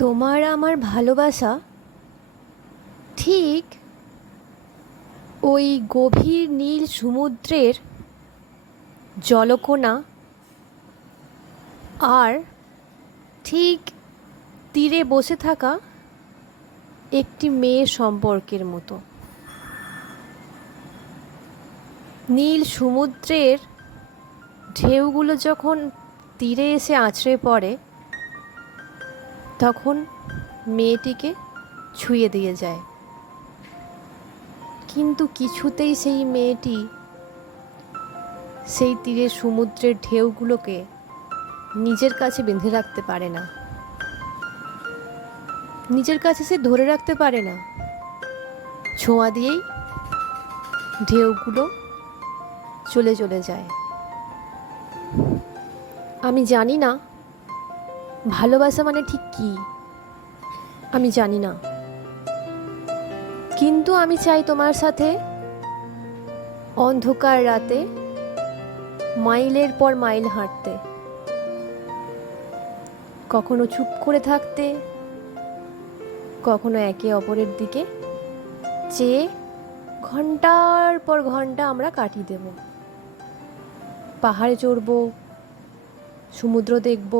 তোমার আমার ভালোবাসা ঠিক ওই গভীর নীল সমুদ্রের জলকণা আর ঠিক তীরে বসে থাকা একটি মেয়ের সম্পর্কের মতো। নীল সমুদ্রের ঢেউগুলো যখন তীরে এসে আছড়ে পড়ে তখন মেয়েটিকে ছুঁয়ে দিয়ে যায়, কিন্তু কিছুতেই সেই মেয়েটি সেই তীরের সমুদ্রের ঢেউগুলোকে নিজের কাছে বেঁধে রাখতে পারে না, নিজের কাছে সে ধরে রাখতে পারে না। ছোঁয়া দিয়েই ঢেউগুলো চলে চলে যায়। আমি জানি না ভালোবাসা মানে ঠিক কী, আমি জানি না, কিন্তু আমি চাই তোমার সাথে অন্ধকার রাতে মাইলের পর মাইল হাঁটতে, কখনো চুপ করে থাকতে, কখনো একে অপরের দিকে চেয়ে ঘন্টার পর ঘন্টা আমরা কাটিয়ে দেব। পাহাড়ে চড়ব, সমুদ্র দেখব,